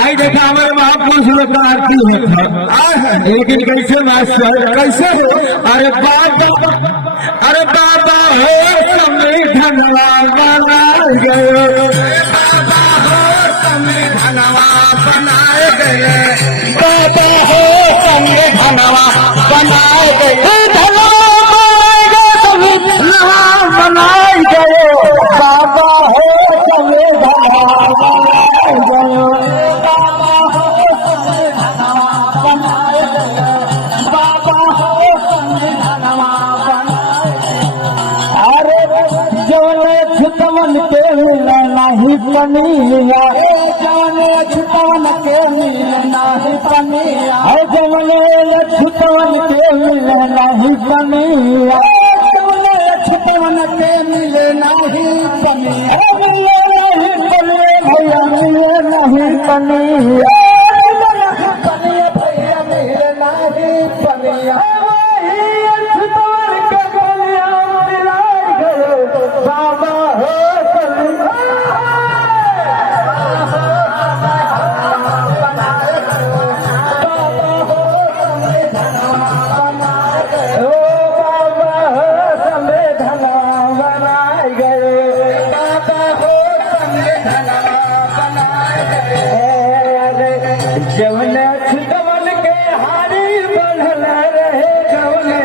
आई देखा हमारे महापुरुष लोग का आरती है, लेकिन कैसे मास्टर कैसे हो? अरे बाबा हो संविधानवा बनाए गए, बाबा हो संविधानवा बनाए गए, बाबा हो संविधानवा बनाए गए, बनाए गए, बाबा हो संविधानवा छुटवन के मिले नहीं पनिया, जाने छुटवन के मिले नहीं पनिया, जमने छुटवन के मिले नहीं पनिया, जमने छुटवन के मिले नहीं पनिया, मिले नहीं पनिया भैया मिले नहीं पनिया, पनिया भैया मिले नहीं पनिया, बाबा हो जवने छुटवन के हारी बनल रहे, जवने